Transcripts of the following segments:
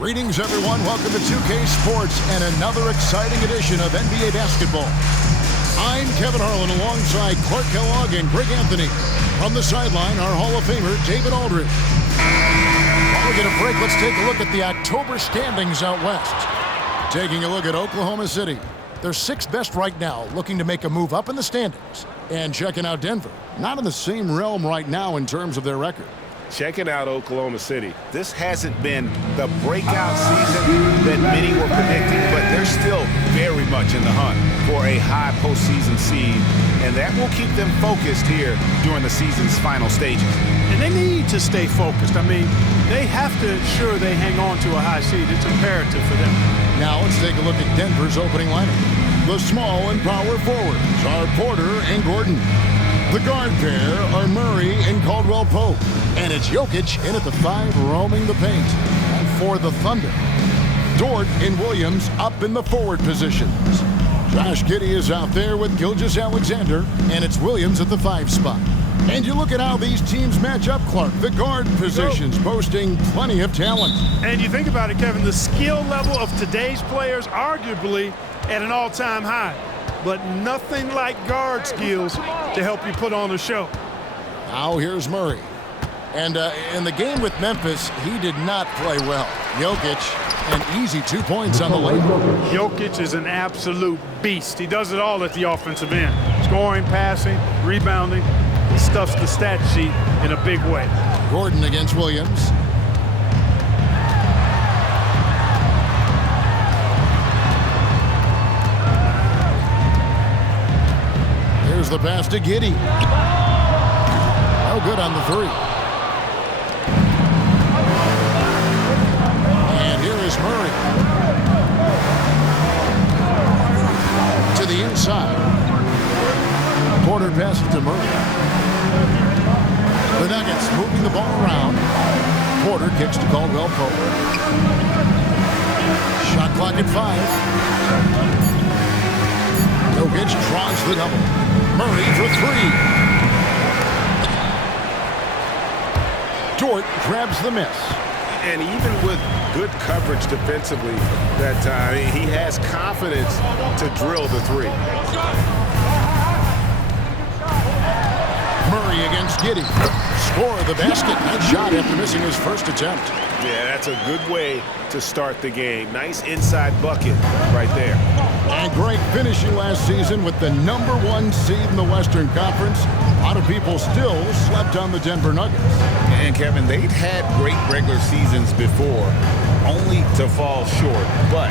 Greetings, everyone. Welcome to 2K Sports and another exciting edition of NBA basketball. I'm Kevin Harlan alongside Clark Kellogg and Greg Anthony. From the sideline, our Hall of Famer, David Aldridge. While we get a break, let's take a look at the October standings out west. Taking a look at Oklahoma City. They're sixth best right now, looking to make a move up in the standings. And checking out Denver. Not in the same realm right now in terms of their record. Checking out Oklahoma City. This hasn't been the breakout season that many were predicting, but they're still very much in the hunt for a high postseason seed, and that will keep them focused here during the season's final stages. And they need to stay focused. I mean, they have to ensure they hang on to a high seed. It's imperative for them. Now let's take a look at Denver's opening lineup. The small and power forwards are Porter and Gordon. The guard pair are Murray and Caldwell-Pope. And it's Jokic in at the 5, roaming the paint. And for the Thunder, Dort and Williams up in the forward positions. Josh Giddey is out there with Gilgeous-Alexander, and it's Williams at the 5 spot. And you look at how these teams match up, Clark. The guard positions boasting plenty of talent. And you think about it, Kevin, the skill level of today's players arguably at an all-time high. But nothing like guard skills to help you put on a show. Now here's Murray. And in the game with Memphis, he did not play well. Jokic, an easy 2 points on the layup. Jokic is an absolute beast. He does it all at the offensive end. Scoring, passing, rebounding. He stuffs the stat sheet in a big way. Gordon against Williams. Here's the pass to Giddey. No good on the 3. And here is Murray. To the inside. Porter passes to Murray. The Nuggets moving the ball around. Porter kicks to Caldwell-Pope. Shot clock at 5. Jokic draws the double. Murray for 3. Dort grabs the miss. And even with good coverage defensively that time, he has confidence to drill the 3. Murray against Giddey. Score the basket. That shot after missing his first attempt. Yeah, that's a good way to start the game. Nice inside bucket right there. And Greg finishing last season with the #1 seed in the Western Conference. A lot of people still slept on the Denver Nuggets. And Kevin, they've had great regular seasons before, only to fall short. But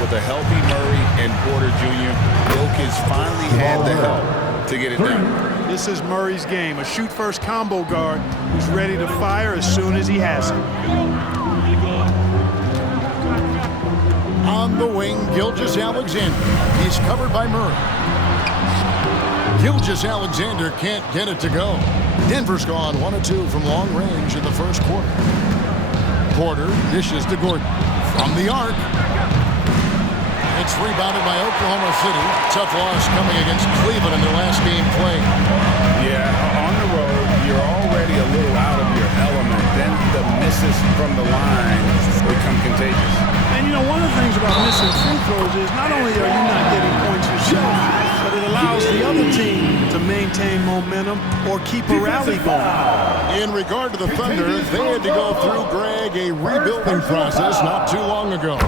with a healthy Murray and Porter Jr., Jokic finally had the help to get it done. This is Murray's game, a shoot-first combo guard who's ready to fire as soon as he has it. On the wing, Gilgeous-Alexander. He's covered by Murray. Gilgeous-Alexander can't get it to go. Denver's gone 1 of 2 from long range in the first quarter. Porter dishes to Gordon. From the arc. It's rebounded by Oklahoma City. Tough loss coming against Cleveland in their last game played. Yeah, on the road, you're already a little out of your element. Then the misses from the line become contagious. And, you know, one of the things about missing free throws is not only are you not getting points yourself, but it allows the other team to maintain momentum or keep a rally going. In regard to the Thunder, they had to go through, Greg, a rebuilding process not too long ago.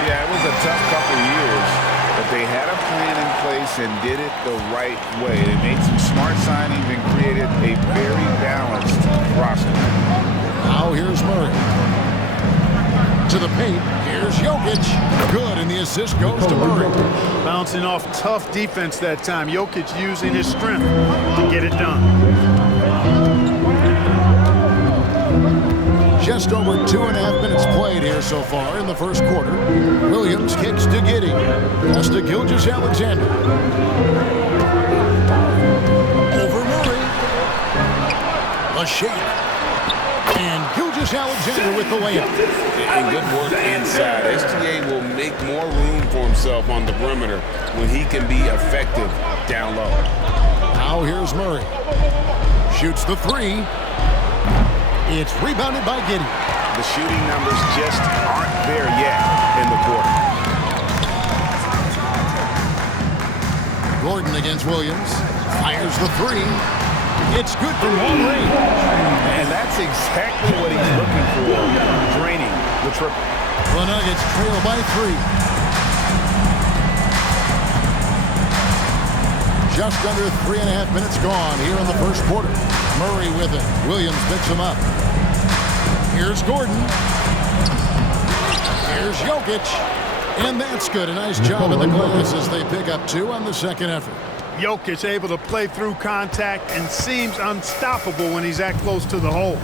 Yeah, it was a tough couple years, but they had a plan in place and did it the right way. They made some smart signings and created a very balanced roster. Now here's Murray. To the paint, here's Jokic. Good, and the assist goes to Murray. Bouncing off tough defense that time. Jokic using his strength to get it done. Just over 2.5 minutes played here so far in the first quarter. Williams kicks to Giddey. Pass to Gilgeous-Alexander. Over Murray. A shake. And Gilgeous-Alexander with the layup. And good work inside. SGA will make more room for himself on the perimeter when he can be effective down low. Now here's Murray. Shoots the 3. It's rebounded by Giddey. The shooting numbers just aren't there yet in the quarter. Gordon against Williams. Fires the three. It's good from long range. And that's exactly what he's looking for, draining the triple. The Nuggets trail by 3. Just under 3.5 minutes gone here in the first quarter. Murray with it. Williams picks him up. Here's Gordon. Here's Jokic. And that's good. A nice job in the glass as they pick up 2 on the second effort. Jokic able to play through contact and seems unstoppable when he's that close to the hole.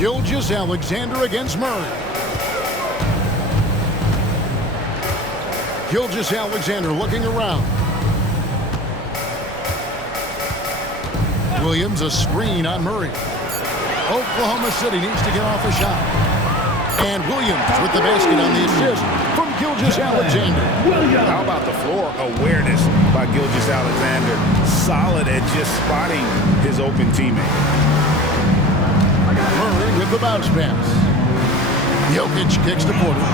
Gilgeous-Alexander against Murray. Gilgeous-Alexander looking around. Williams a screen on Murray. Oklahoma City needs to get off a shot. And Williams with the basket on the assist from Gilgeous-Alexander. How about the floor awareness by Gilgeous-Alexander? Solid at just spotting his open teammate. Murray with the bounce pass. Jokic kicks to Porter.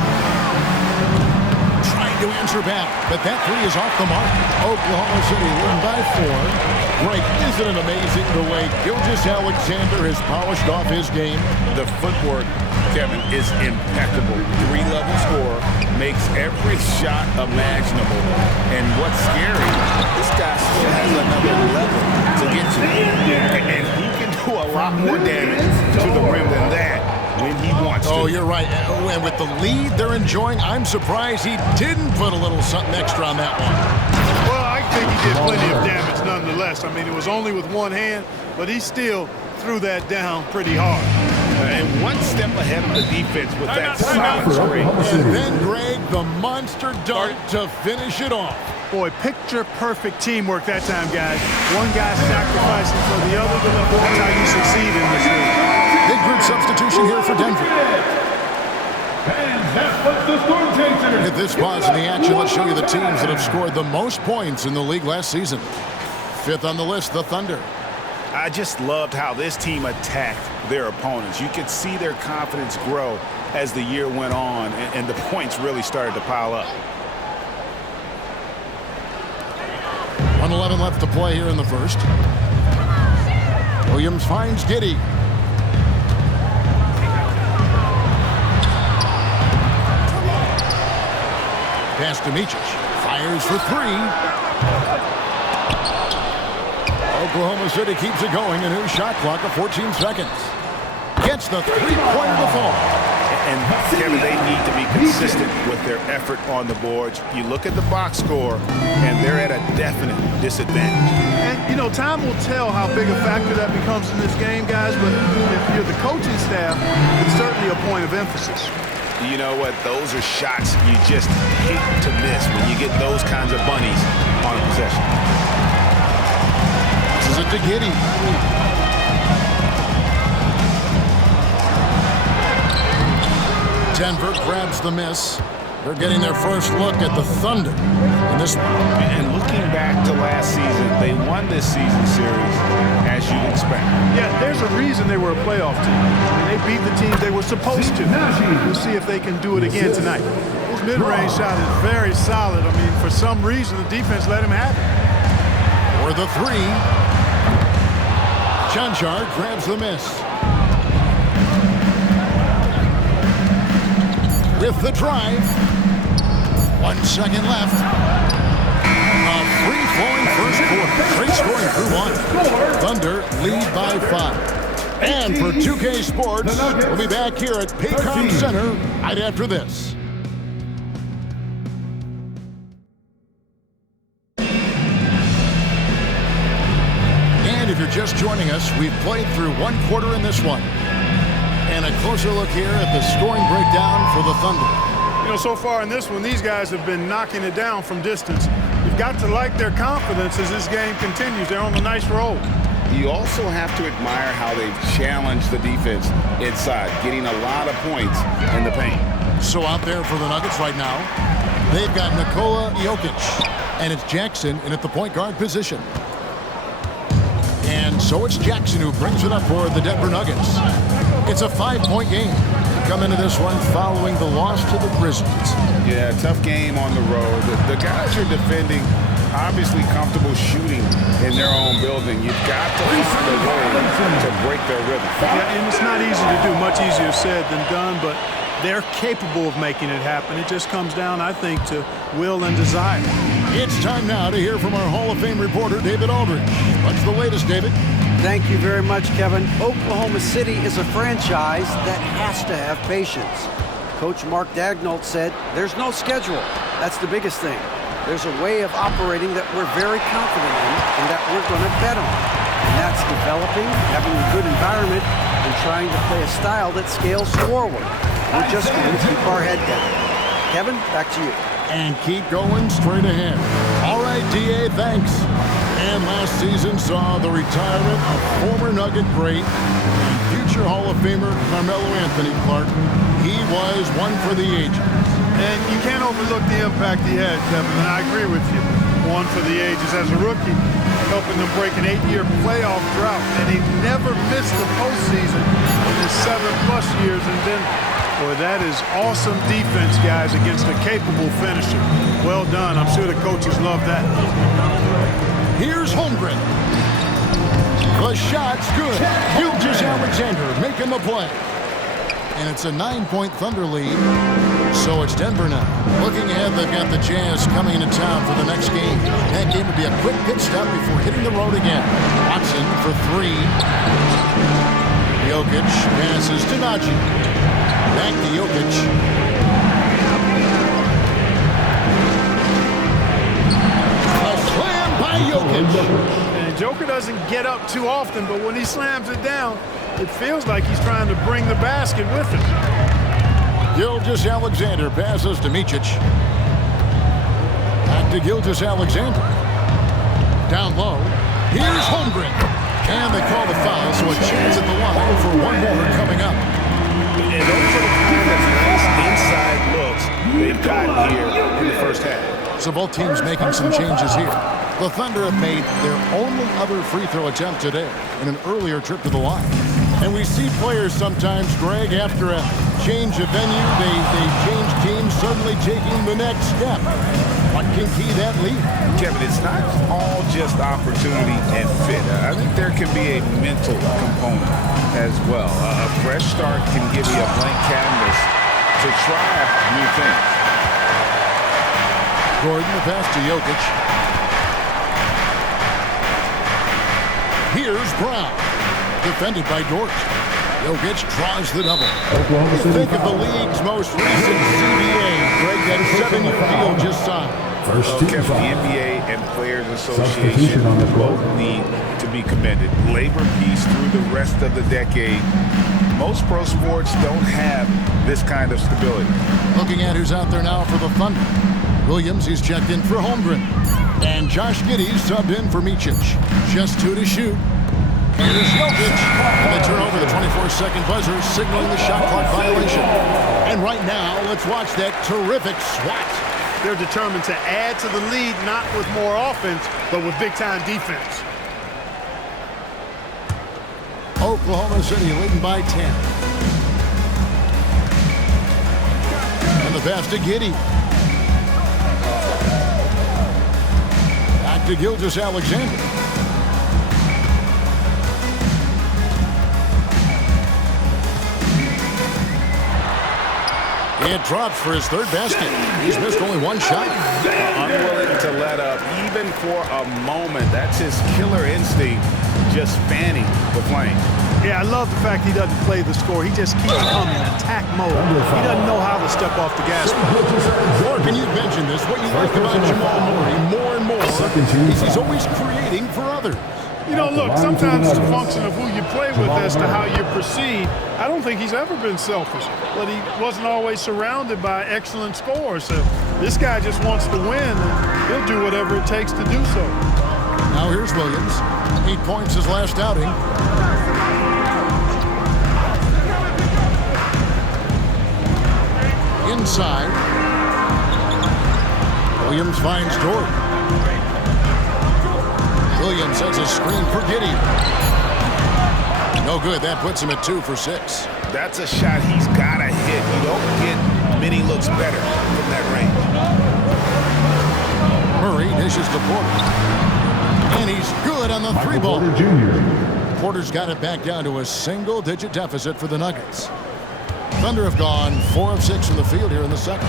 Trying to answer back, but that three is off the mark. Oklahoma City win by 4. Great. Isn't it amazing the way Gilgeous-Alexander has polished off his game? The footwork, Kevin, is impeccable. 3-level scorer, makes every shot imaginable. And what's scary, this guy still has another level to get to. And he can do a lot more damage to the rim than that when he wants to. Oh, you're right. And with the lead they're enjoying, I'm surprised he didn't put a little something extra on that one. Well, I think he did plenty of damage nonetheless. I mean, it was only with one hand, but he still threw that down pretty hard. And one step ahead of the defense with that solid screen. And then Greg, the monster dart to finish it off. Boy, picture-perfect teamwork that time, guys. One guy sacrificing for the other. That's how you succeed in this league. Big group substitution here for Denver. And that's what the score takes. At this pause in the action, let's show you the teams that have scored the most points in the league last season. 5th on the list, the Thunder. I just loved how this team attacked their opponents. You could see their confidence grow as the year went on, and the points really started to pile up. 1:11 left to play here in the first. Williams finds Giddey. Pass to Micic. Fires for 3. Oklahoma City keeps it going. A new shot clock of 14 seconds. Gets the three-pointer to fall. And, Kevin, they need to be consistent with their effort on the boards. You look at the box score, and they're at a definite disadvantage. And, you know, time will tell how big a factor that becomes in this game, guys, but if you're the coaching staff, it's certainly a point of emphasis. You know what? Those are shots you just hate to miss when you get those kinds of bunnies on a possession. This is it to Giddey. Denver grabs the miss. They're getting their first look at the Thunder in this one. And looking back to last season, they won this season series as you'd expect. Yeah, there's a reason they were a playoff team. I mean, they beat the teams they were supposed to. We'll see if they can do it again tonight. His mid-range shot is very solid. I mean, for some reason, the defense let him have it. For the 3. Chanchar grabs the miss. With the drive. 1 second left. A free-flowing first quarter. Straight scoring through 1. Thunder lead by 5. And for 2K Sports, we'll be back here at Paycom Center right after this. And if you're just joining us, we've played through 1 quarter in this one. And a closer look here at the scoring breakdown for the Thunder. You know, so far in this one, these guys have been knocking it down from distance. You've got to like their confidence as this game continues. They're on a nice roll. You also have to admire how they've challenged the defense inside, getting a lot of points in the paint. So out there for the Nuggets right now, they've got Nikola Jokic, and it's Jackson in at the point guard position. And so it's Jackson who brings it up for the Denver Nuggets. It's a 5-point game. Come into this one following the loss to the Grizzlies. Yeah, tough game on the road. The guys are defending, obviously comfortable shooting in their own building. You've got to find a way to break their rhythm. Yeah, and it's not easy to do, much easier said than done, but they're capable of making it happen. It just comes down, I think, to will and desire. It's time now to hear from our Hall of Fame reporter, David Aldridge. What's the latest, David? Thank you very much, Kevin. Oklahoma City is a franchise that has to have patience. Coach Mark Daigneault said, there's no schedule. That's the biggest thing. There's a way of operating that we're very confident in and that we're going to bet on. And that's developing, having a good environment, and trying to play a style that scales forward. We're just going to keep our head down. Kevin, back to you. And keep going straight ahead. All right, D.A., thanks. And last season saw the retirement of former Nugget great and future Hall of Famer Carmelo Anthony Clark. He was one for the ages. And you can't overlook the impact he had, Kevin, and I agree with you. One for the ages as a rookie, helping them break an 8-year playoff drought, and he never missed the postseason in his 7+ years in Denver. Boy, that is awesome defense, guys, against a capable finisher. Well done. I'm sure the coaches love that. Here's Holmgren. The shot's good. Gilgeous-Alexander making the play. And it's a 9-point Thunder lead. So it's Denver now. Looking ahead, they've got the Jazz coming into town for the next game. That game would be a quick pit stop before hitting the road again. Watson for 3. Jokic passes to Najee. Back to Jokic. A slam by Jokic. And Joker doesn't get up too often, but when he slams it down, it feels like he's trying to bring the basket with him. Gilgeous-Alexander passes to Micic. Back to Gilgeous-Alexander. Down low. Here's Holmgren. And they call the foul, so a chance at the line for one more coming up. And those are the kind of nice inside looks they've gotten here in the first half. So both teams making some changes here. The Thunder have made their only other free throw attempt today in an earlier trip to the line. And we see players sometimes, Greg, after a change of venue, they change teams, suddenly taking the next step. What can key that lead? Kevin, it's not all just opportunity and fit. I think there can be a mental component as well. A fresh start can give you a blank canvas to try new things. Gordon, the pass to Jokic. Here's Brown. Defended by Dort. Jokic draws the double. Think of the league's most recent CBA. Greg, that 7-year deal just signed. Kevin, the NBA and Players Association both need to be commended. Labor peace through the rest of the decade. Most pro sports don't have this kind of stability. Looking at who's out there now for the Thunder. Williams, he's checked in for Holmgren. And Josh Giddey subbed in for Micic. Just 2 to shoot. Here's Jokic. And they turn over the 24-second buzzer, signaling the shot clock violation. And right now, let's watch that terrific swat. They're determined to add to the lead, not with more offense, but with big-time defense. Oklahoma City leading by 10. And the pass to Giddey. Back to Gilgeous-Alexander. It drops for his third basket. He's missed only one shot. Unwilling to let up, even for a moment. That's his killer instinct, just fanning the flame. Yeah, I love the fact he doesn't play the score. He just keeps coming in attack mode. He doesn't know how to step off the gas. Mark, and you mentioned this. What you like about Jamal Murray more and more is he's always creating for others. You know, look, sometimes it's a function of who you play with as to how you proceed. I don't think he's ever been selfish, but he wasn't always surrounded by excellent scorers. So this guy just wants to win, and he'll do whatever it takes to do so. Now here's Williams. 8 points his last outing. Inside. Williams finds Dort. Williams sends a screen for Giddey. No good. That puts him at 2 for 6. That's a shot he's got to hit. You don't get many looks better from that range. Murray dishes to Porter. And he's good on the 3-ball. Porter's got it back down to a single-digit deficit for the Nuggets. Thunder have gone 4 of 6 from the field here in the second.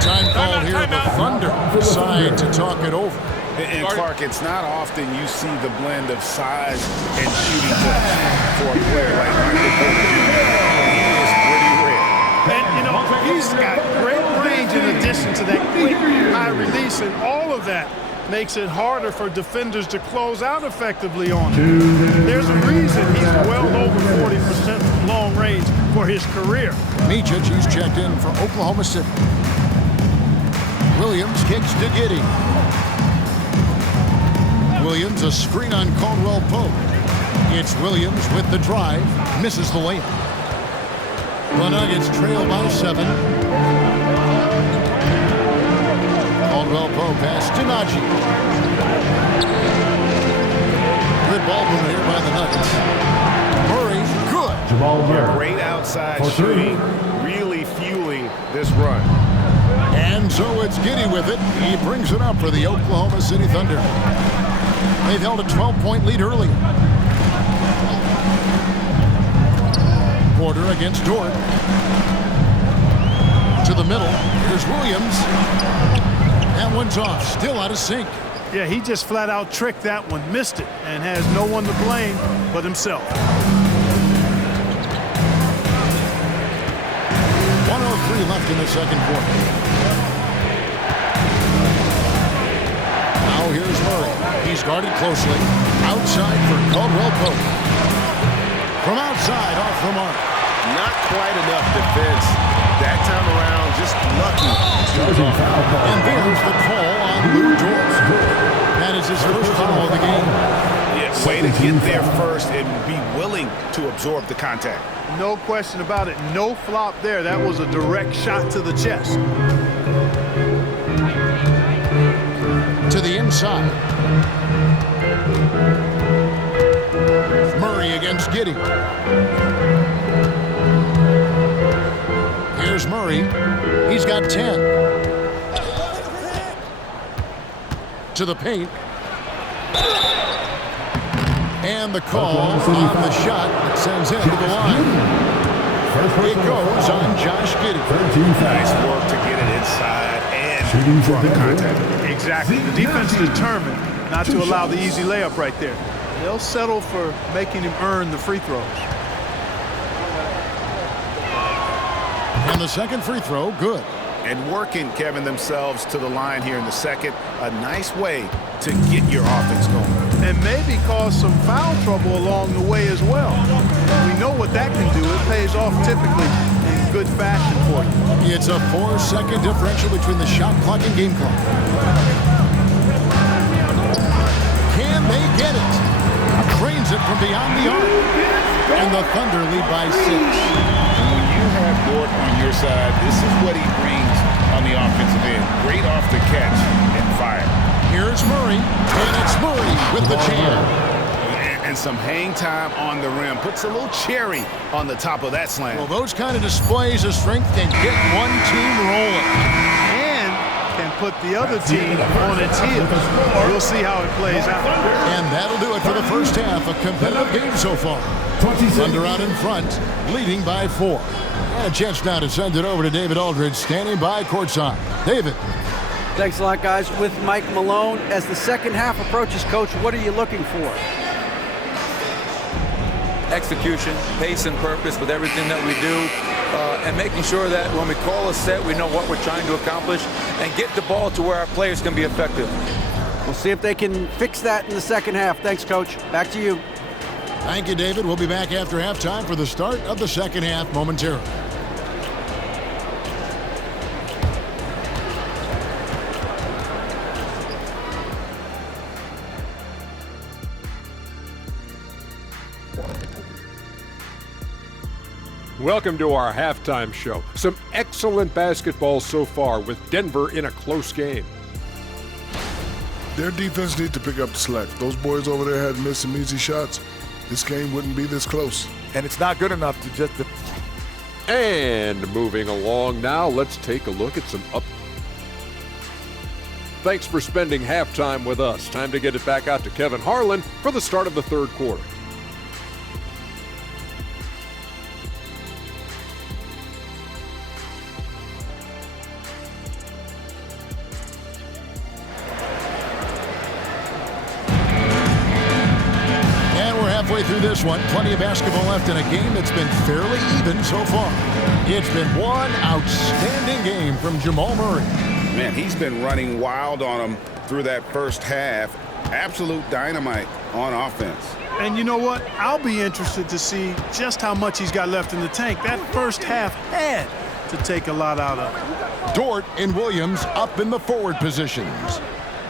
Time call here. The Thunder decide to talk it over. And Clark, it's not often you see the blend of size and shooting touch for a player like Michael Porter Jr. He is pretty rare. And, you know, he's got great range in addition to that quick high release, and all of that makes it harder for defenders to close out effectively on him. There's a reason he's well over 40% from long range for his career. Micic, he's checked in for Oklahoma City. Williams kicks to Giddey. Williams, a screen on Caldwell Pope. It's Williams with the drive, misses the layup. The Nuggets trail by 7. Caldwell Pope pass to Najee. Good ball movement here by the Nuggets. Murray, good. Great outside shooting, really fueling this run. And so it's Giddey with it. He brings it up for the Oklahoma City Thunder. They've held a 12-point lead earlier. Porter against Dort. To the middle. Here's Williams. That one's off. Still out of sync. Yeah, he just flat out tricked that one, missed it, and has no one to blame but himself. 1:03 left in the second quarter. Now here's Murray. He's guarded closely. Outside for Caldwell Pope. From outside, off the mark. Not quite enough defense that time around, just lucky. And there's the call on Lou Dort. That is his first foul of the game. Yeah, way to get there first and be willing to absorb the contact. No question about it. No flop there. That was a direct shot to the chest. To the inside. Murray against Giddey. Here's Murray. He's got 10. To the paint. And the call on the shot that sends him to the line. It goes on Josh Giddey. Nice work to get it inside and draw the contact. Exactly. The defense is determined not to allow the easy layup right there. They'll settle for making him earn the free throws. And the second free throw, good. And working, Kevin, themselves to the line here in the second. A nice way to get your offense going. And maybe cause some foul trouble along the way as well. We know what that can do. It pays off typically in good fashion for you. It's a 4-second differential between the shot clock and game clock. Can they get it? Cranes it from beyond the arc. And the Thunder lead by 6. When you have Dort on your side, this is what he brings on the offensive end. Great off the catch and fire. Here's Murray, and it's Murray with the jam. And some hang time on the rim. Puts a little cherry on the top of that slam. Well, those kind of displays of strength can get one team rolling. And can put the other team on its heels. We'll see how it plays out. And that'll do it for the first half. A competitive game so far. Thunder out in front, leading by 4. And a chance now to send it over to David Aldridge, standing by courtside. David. Thanks a lot, guys. With Mike Malone, as the second half approaches, Coach, what are you looking for? Execution, pace and purpose with everything that we do, and making sure that when we call a set, we know what we're trying to accomplish and get the ball to where our players can be effective. We'll see if they can fix that in the second half. Thanks, Coach. Back to you. Thank you, David. We'll be back after halftime for the start of the second half momentarily. Welcome to our halftime show. Some excellent basketball so far with Denver in a close game. Their defense needs to pick up the slack. Those boys over there had missed some easy shots. This game wouldn't be this close. And it's not good enough to just... And moving along now, let's take a look at some up. Thanks for spending halftime with us. Time to get it back out to Kevin Harlan for the start of the third quarter. Through this one, plenty of basketball left in a game that's been fairly even so far. It's been one outstanding game from Jamal Murray. Man, he's been running wild on them through that first half. Absolute dynamite on offense. And you know what? I'll be interested to see just how much he's got left in the tank. That first half had to take a lot out of it. Dort and Williams up in the forward positions.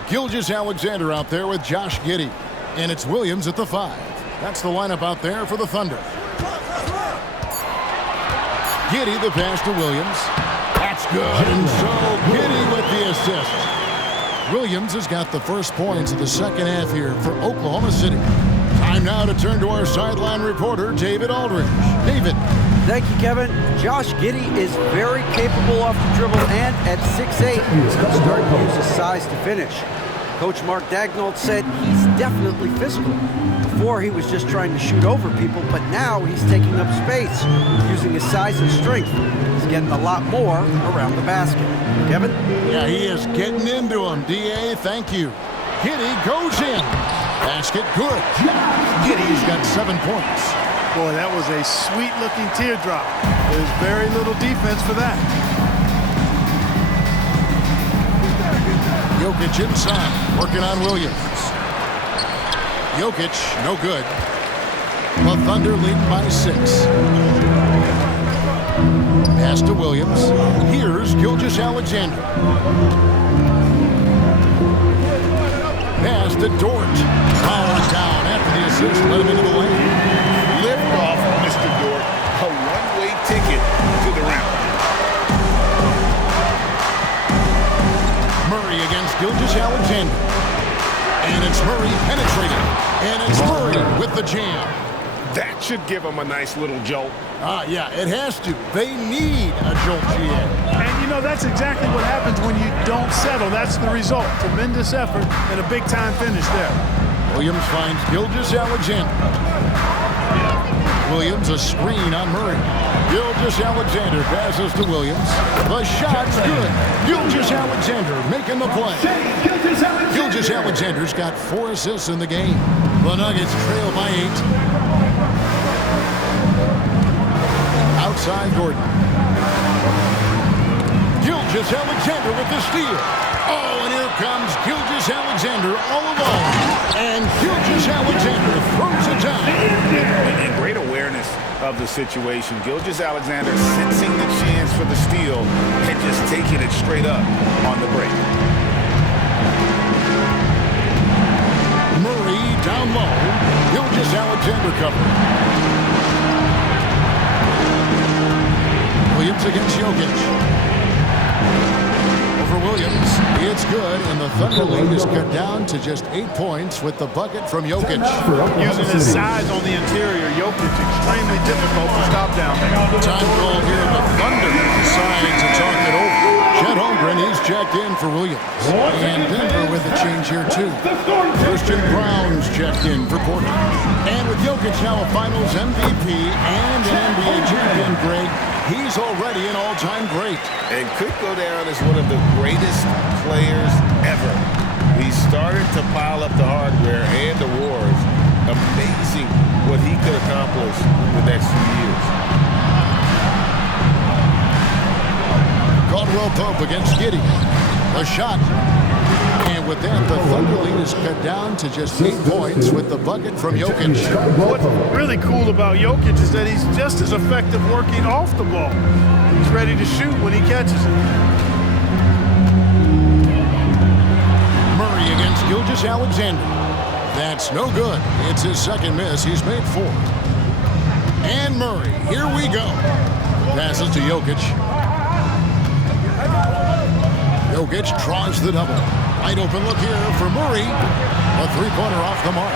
Gilgeous-Alexander out there with Josh Giddey. And it's Williams at the 5. That's the lineup out there for the Thunder. Giddey, the pass to Williams. That's good. And so Giddey with the assist. Williams has got the first points of the second half here for Oklahoma City. Time now to turn to our sideline reporter, David Aldridge. David. Thank you, Kevin. Josh Giddey is very capable off the dribble, and at 6'8", he's starting to use his size to finish. Coach Mark Daigneault said he's definitely physical. Before, he was just trying to shoot over people, but now he's taking up space, using his size and strength. He's getting a lot more around the basket. Kevin? Yeah, he is getting into him. D.A., thank you. Giddey goes in. Basket good. Giddey's got 7 points. Boy, that was a sweet-looking teardrop. There's very little defense for that. Jokic inside, working on Williams. Jokic, no good. The Thunder lead by 6. Pass to Williams. Here's Gilgeous-Alexander. Pass to Dort. Power down after the assist. Let him into the lane. Lift off, Mr. Dort. A one-way ticket to the rim. Murray against Gilgeous-Alexander. And it's Murray penetrating. And it's Murray with the jam. That should give him a nice little jolt. Yeah, it has to. They need a jolt, GA. And, you know, that's exactly what happens when you don't settle. That's the result. Tremendous effort and a big-time finish there. Williams finds Gilgeous-Alexander. Williams a screen on Murray. Gilgeous-Alexander passes to Williams. The shot's good. Gilgeous-Alexander making the play. Gilgeous-Alexander's got 4 assists in the game. The Nuggets trail by 8. Outside Gordon. Gilgeous-Alexander with the steal. Oh, and here comes Gilgeous-Alexander all alone. And Gilgeous-Alexander throws it down. And great awareness of the situation. Gilgeous-Alexander sensing the chance for the steal and just taking it straight up on the break. Murray down low. Gilgeous-Alexander covered. Williams against Jokic. For Williams, it's good, and the Thunder lead is cut down to just 8 points with the bucket from Jokic. Using his size on the interior, Jokic extremely difficult to stop down there. Time call here. The Thunder decide to talk it over. Chet Holmgren, he's checked in for Williams. And Denver with a change here, too. Christian Brown's checked in for Portland. And with Jokic now a Finals MVP and an NBA champion, Greg, he's already an all-time great. And could go down as one of the greatest players ever. He started to pile up the hardware and the wars. Amazing what he could accomplish the next few years. Caldwell Pope against Giddey. A shot. And with that, the Thunder lead is cut down to just 8 points with the bucket from Jokic. What's really cool about Jokic is that he's just as effective working off the ball. He's ready to shoot when he catches it. Murray against Gilgeous-Alexander. That's no good. It's his second miss. He's made 4. And Murray, here we go. Passes to Jokic. Jokic draws the double. Wide open look here for Murray. A three-pointer off the mark.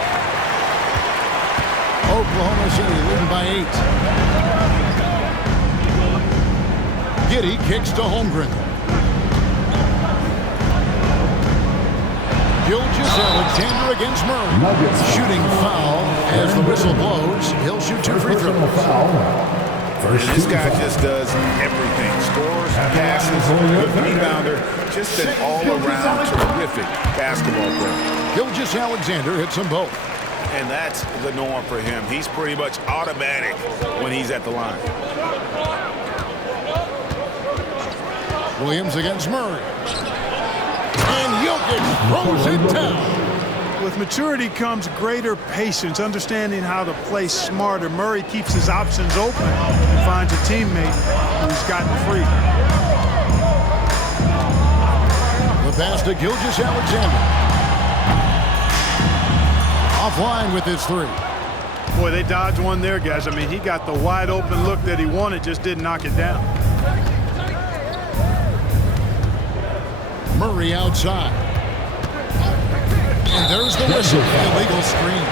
Oklahoma City leading by 8. Giddey kicks to Holmgren. Gilgeous-Alexander against Murray. Shooting foul as the whistle blows. He'll shoot 2 free throws. And this guy just does everything. Scores, passes, good rebounder. Just an all-around terrific basketball player. Gilgeous-Alexander hits them both. And that's the norm for him. He's pretty much automatic when he's at the line. Williams against Murray. And Jokic throws it down. With maturity comes greater patience, understanding how to play smarter. Murray keeps his options open and finds a teammate who's gotten free. The pass to Gilgeous-Alexander. Offline with his 3. Boy, they dodged one there, guys. I mean, he got the wide open look that he wanted, just didn't knock it down. Murray outside. And there's the whistle. Illegal screen.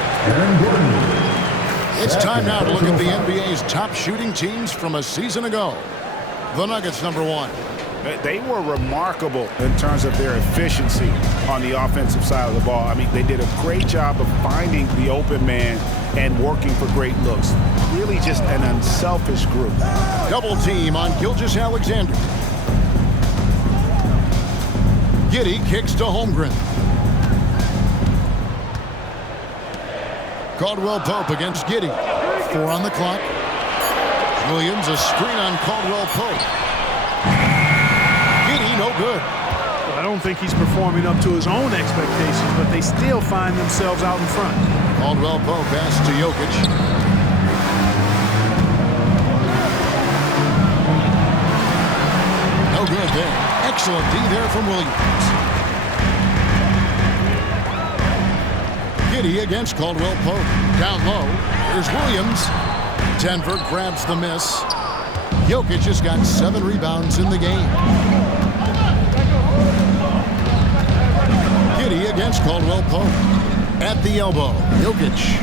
It's time now to look at the NBA's top shooting teams from a season ago. The Nuggets, number 1. They were remarkable in terms of their efficiency on the offensive side of the ball. I mean, they did a great job of finding the open man and working for great looks. Really just an unselfish group. Double team on Gilgeous-Alexander. Giddey kicks to Holmgren. Caldwell Pope against Giddey. 4 on the clock. Williams, a screen on Caldwell Pope. Giddey, no good. Well, I don't think he's performing up to his own expectations, but they still find themselves out in front. Caldwell Pope pass to Jokic. No good there. Excellent D there from Williams. Giddey against Caldwell Pope. Down low. Here's Williams. Denver grabs the miss. Jokic has got 7 rebounds in the game. Giddey against Caldwell Pope. At the elbow. Jokic.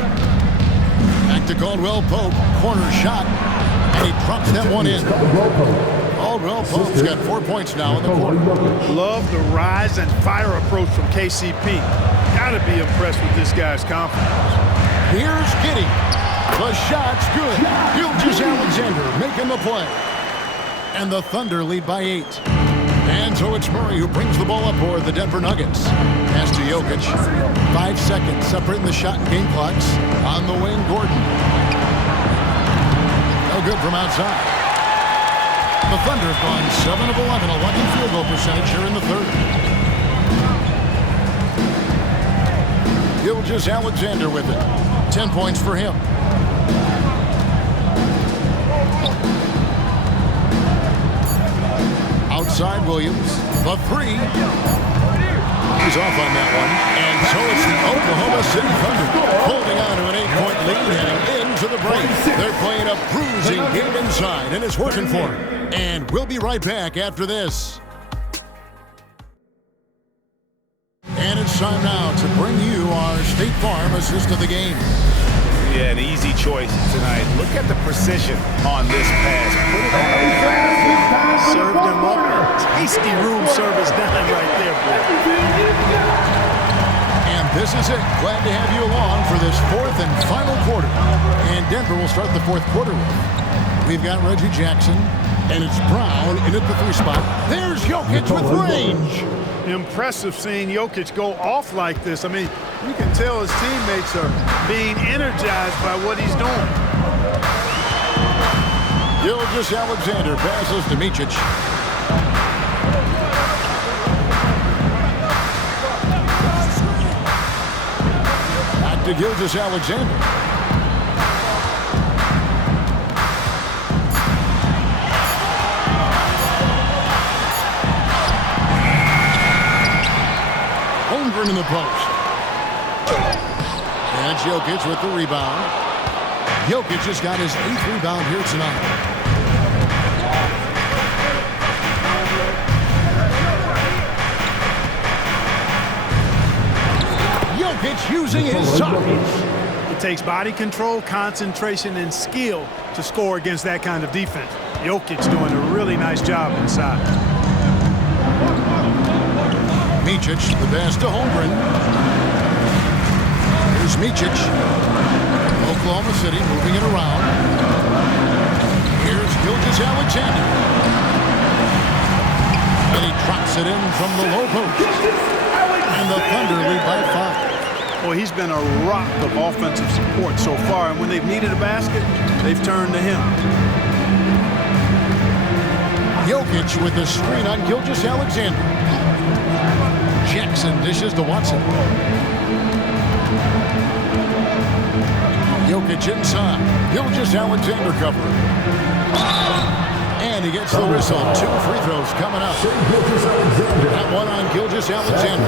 Back to Caldwell Pope. Corner shot. And he drops that one in. Caldwell Pope's got 4 points now in the quarter. Love the rise and fire approach from KCP. Gotta be impressed with this guy's confidence. Here's Giddey. The shot's good. Gilgeous-Alexander making the play. And the Thunder lead by 8. And so it's Murray who brings the ball up for the Denver Nuggets. Pass to Jokic. 5 seconds separating the shot and game clocks. On the wing, Gordon. No good from outside. The Thunder have gone 7 of 11, a lucky field goal percentage here in the third. Gilgeous-Alexander with it. 10 points for him. Outside Williams. The 3. He's off on that one. And so it's the Oklahoma City Thunder holding on to an 8-point lead heading into the break. They're playing a bruising game inside, and it's working for them. And we'll be right back after this. And it's time now to bring you our State Farm assist of the game. Yeah, an easy choice tonight. Look at the precision on this pass. Put it on the glass. Served him up. Tasty room service done right there, boy. And this is it. Glad to have you along for this 4th and final quarter. And Denver will start the 4th quarter with. We've got Reggie Jackson, and it's Brown in at the 3 spot. There's Jokic with range. Impressive seeing Jokic go off like this. I mean, you can tell his teammates are being energized by what he's doing. Gilgeous-Alexander passes to Micic. Back to Gilgeous-Alexander. In the post. And Jokic with the rebound. Jokic has got his 8th rebound here tonight. Jokic using his size. It takes body control, concentration, and skill to score against that kind of defense. Jokic doing a really nice job inside. Micic, the pass to Holmgren. Here's Micic. Oklahoma City moving it around. Here's Gilgeous-Alexander. And he drops it in from the low post. And the Thunder lead by 5. Well, he's been a rock of offensive support so far, and when they've needed a basket, they've turned to him. Jokic with the screen on Gilgeous-Alexander. Jackson dishes to Watson. Jokic inside. Gilgeous-Alexander covering. And he gets the whistle. 2 free throws coming up. That one on Gilgeous-Alexander.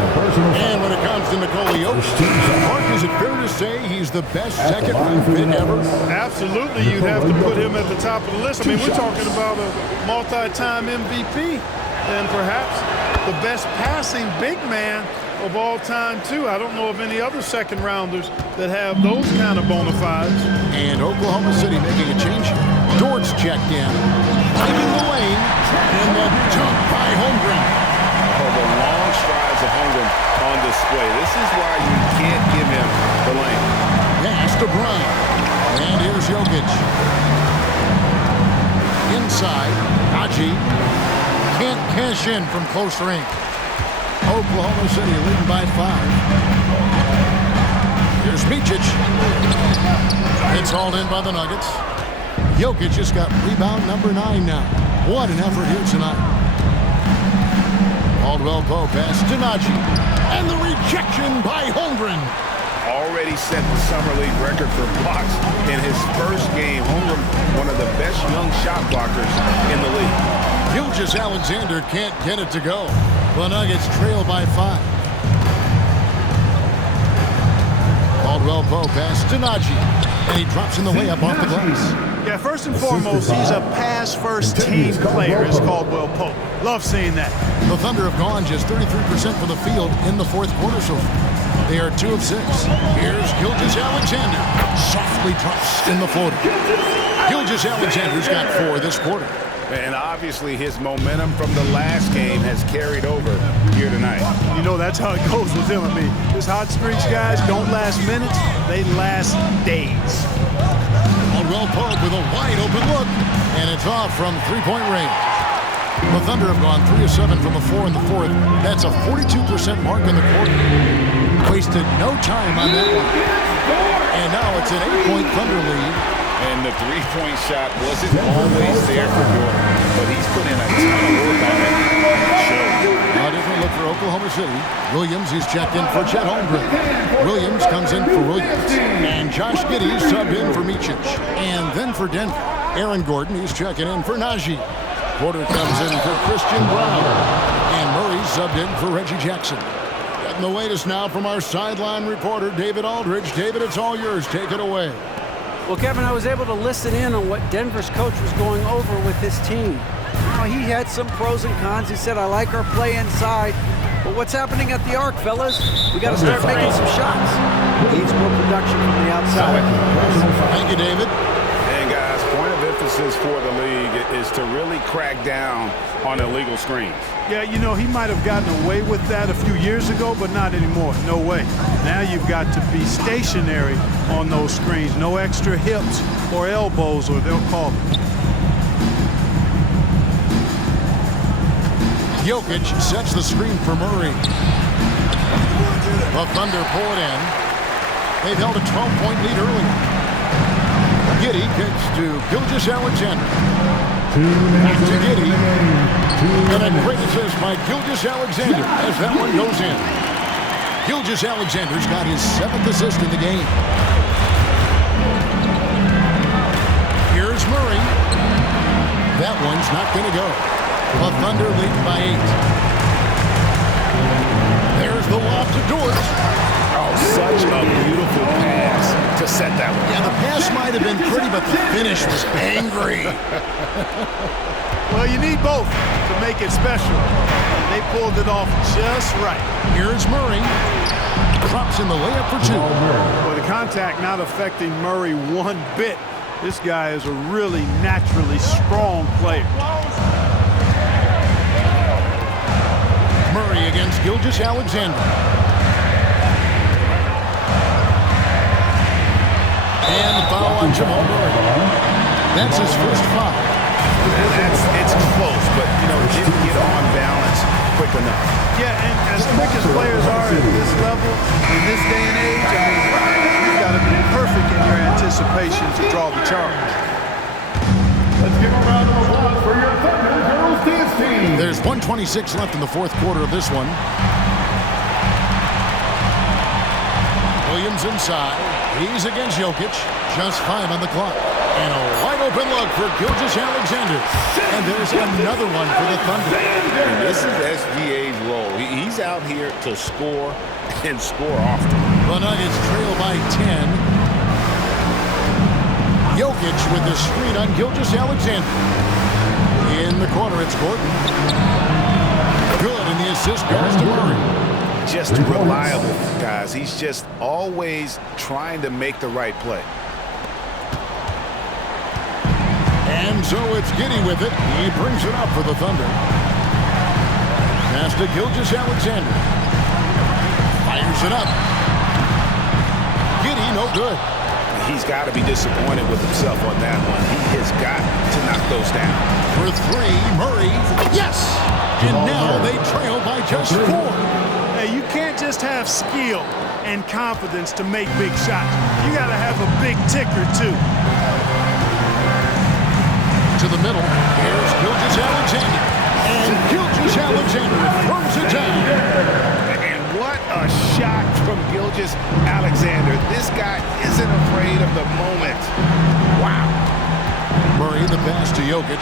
And when it comes to Nikola Jokic, Mark, is it fair to say he's the best second-round pick ever? Absolutely, you'd have to put him at the top of the list. I mean, we're talking about a multi-time MVP and perhaps the best passing big man of all time, too. I don't know of any other second-rounders that have those kind of bona fides. And Oklahoma City making a change here. Dortz checked in, finding the lane, and the jump by Holmgren. Oh, the long strides of Holmgren on display. This is why you can't give him the lane. Pass to Bryant. And here's Jokic. Inside, Haji can't cash in from close range. Oklahoma City leading by 5. Here's Micic. It's hauled in by the Nuggets. Jokic just got rebound number 9 now. What an effort here tonight. Caldwell Pope pass to Najee. And the rejection by Holmgren. Already set the Summer League record for blocks in his first game. Holmgren, one of the best young shot blockers in the league. Gilgeous-Alexander can't get it to go. The Nuggets trail by 5. Caldwell Pope pass to Najee. And he drops in the layup off the glass. Yeah, first and foremost, he's a pass-first team player, is Caldwell Pope. Love seeing that. The Thunder have gone just 33% from the field in the fourth quarter so far. They are 2 of 6. Here's Gilgeous-Alexander. Softly drops in the floater. Gilgeous-Alexander's got 4 this quarter. And obviously his momentum from the last game has carried over here tonight. You know, that's how it goes with him. I mean, his hot streaks, guys, don't last minutes. They last days. Caldwell Pope with a wide open look. And it's off from 3-point range. The Thunder have gone 3 of 7 from the floor in the fourth. That's a 42% mark in the quarter. Wasted no time on that one. And now it's an 8-point Thunder lead. And the three-point shot wasn't always there for Jordan, but he's put in a ton of work on it. A different look for Oklahoma City. Williams, he's checked in for Chet Holmgren. Williams comes in for Williams. And Josh Giddey subbed in for Micic. And then for Denver, Aaron Gordon, he's checking in for Najee. Porter comes in for Christian Brown. And Murray subbed in for Reggie Jackson. Getting the latest now from our sideline reporter, David Aldridge. David, it's all yours. Take it away. Well, Kevin, I was able to listen in on what Denver's coach was going over with his team. Now, he had some pros and cons. He said, I like our play inside. But what's happening at the arc, fellas? We got to start making some shots. Needs more production from the outside. Thank you, David. And guys, point of emphasis for the league is to really crack down on illegal screens. Yeah, you know, he might have gotten away with that a few years ago, but not anymore. No way. Now you've got to be stationary on those screens. No extra hips or elbows, or they'll call it. Jokic sets the screen for Murray. The Thunder pull it in. They've held a 12-point lead earlier. Giddey kicks to Gilgeous-Alexander. Back to Giddey. And a great assist by Gilgeous-Alexander as that one goes in. Gilgeous-Alexander's got his 7th assist in the game. Here's Murray. That one's not going to go. The Thunder lead by 8. There's the lob to Dortz. Such a beautiful pass to set that one. Yeah, the pass might have been pretty, but the finish was angry. Well, you need both to make it special. And they pulled it off just right. Here's Murray. Drops in the layup for two. Well, the contact not affecting Murray one bit. This guy is a really naturally strong player. Murray against Gilgeous-Alexander. And the foul on Jamal Murray. That's his first foul. It's close, but, you know, didn't get on balance quick enough. Yeah, and as quick as players are at this level, in this day and age, I mean, you've got to be perfect in your anticipation to draw the charge. Let's give a round of applause for your Thunder Girls Dance Team. There's 1:26 left in the fourth quarter of this one. Williams inside. He's against Jokic. Just 5 on the clock. And a wide open look for Gilgeous-Alexander. And there's another one for the Thunder. And this is SGA's role. He's out here to score and score often. The Nuggets trail by 10. Jokic with the screen on Gilgeous-Alexander. In the corner, it's Gordon. Good, and the assist goes to Murray. Just reliable, guys. He's just always trying to make the right play. And so it's Giddey with it. He brings it up for the Thunder. Pass to Gilgeous-Alexander. Fires it up. Giddey, no good. He's got to be disappointed with himself on that one. He has got to knock those down. For 3, Murray. Yes! And now they trail by just 4. Hey, you can't just have skill and confidence to make big shots. You got to have a big ticker, too. To the middle. Here's Gilgeous-Alexander. And Gilgeous-Alexander throws it down. And what a shot from Gilgeous-Alexander. This guy isn't afraid of the moment. Wow. Murray, the pass to Jokic.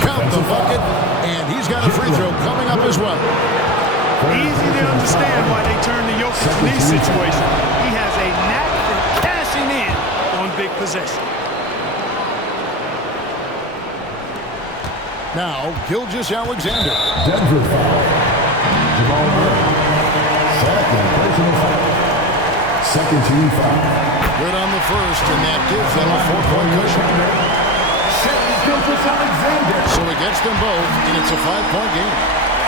Count the bucket. And he's got a free throw coming up as well. Easy to understand why they turn to Jokic in these situations. He has a knack for cashing in on big possession. Now, Gilgeous-Alexander. Denver foul. Jamal Murray. Second personal foul. Second team foul. Good on the first, and that gives them a 4-point cushion. Gilgeous-Alexander. So he gets them both, and it's a 5-point game.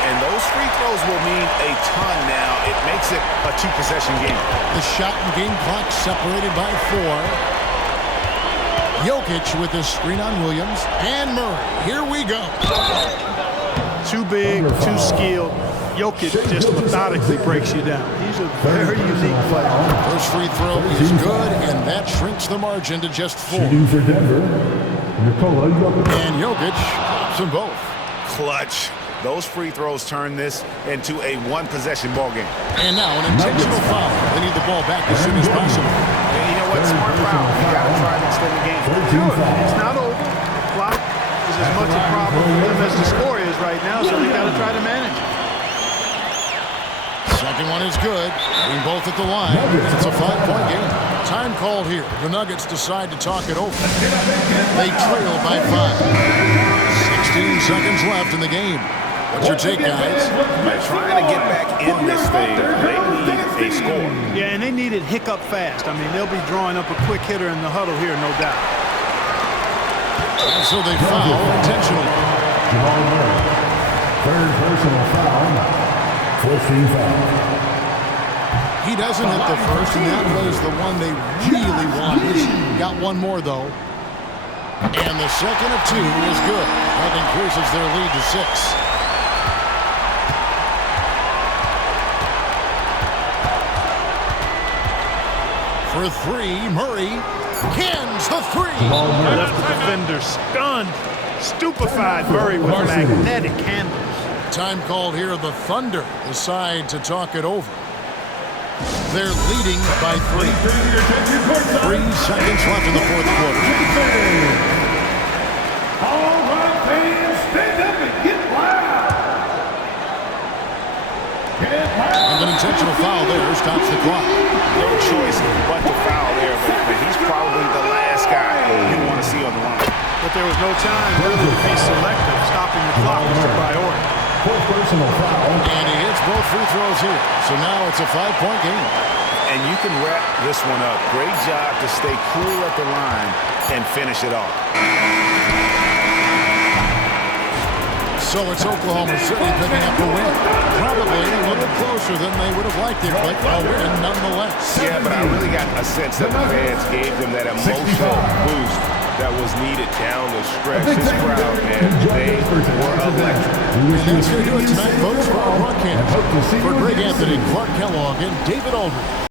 And those free throws will mean a ton now. It makes it a 2-possession game. The shot and game clock separated by 4. Jokic with the screen on Williams. And Murray. Here we go. Too big, too skilled. Jokic just methodically breaks you down. He's a very unique player. First free throw is good, and that shrinks the margin to just 4. Shooting for Denver, Nikola Jokic. And Jokic pops them both. Clutch. Those free throws turn this into a 1-possession ball game. And now an intentional foul. They need the ball back as soon as possible. And you know what? Smart foul. You got to try to extend the game. It's not over. The clock is as much a problem for them as the score is right now, so they got to try to manage it. Second one is good. Being both at the line. It's a 5-point game. Time called here. The Nuggets decide to talk it over. They trail by 5. 16 seconds left in the game. What's your take, guys? By trying to get back in this thing, they need a score. Yeah, and they need it hiccup fast. I mean, they'll be drawing up a quick hitter in the huddle here, no doubt. And so they foul intentionally. Jamal Murray. Third personal foul. 14 foul. He doesn't hit the first, and that was the one they really wanted. Got one more, though. And the second of 2 is good. That increases their lead to 6. For 3, Murray cans the 3. Left the defender stunned, stupefied. Murray with magnetic handles. Time called here. The Thunder decide to talk it over. They're leading by 3. 3 seconds left in the fourth quarter. All right, fans, stand up and get loud. Get loud. And then intentional foul there stops the clock. No choice but to foul there, but he's probably the last guy you want to see on the line. But there was no time really to be selective. Stopping the clock was the priority. Personal foul. And he hits both free throws here. So now it's a 5-point game. And you can wrap this one up. Great job to stay cool at the line and finish it off. So it's Oklahoma City picking up the win. Probably a little closer than they would have liked it, but a win nonetheless. Yeah, but I really got a sense that the fans gave them that emotional boost that was needed down the stretch. This crowd, man, they were electric. And that's going to do it tonight, folks, for our broadcast. For Greg Anthony, Clark Kellogg, and David Aldridge.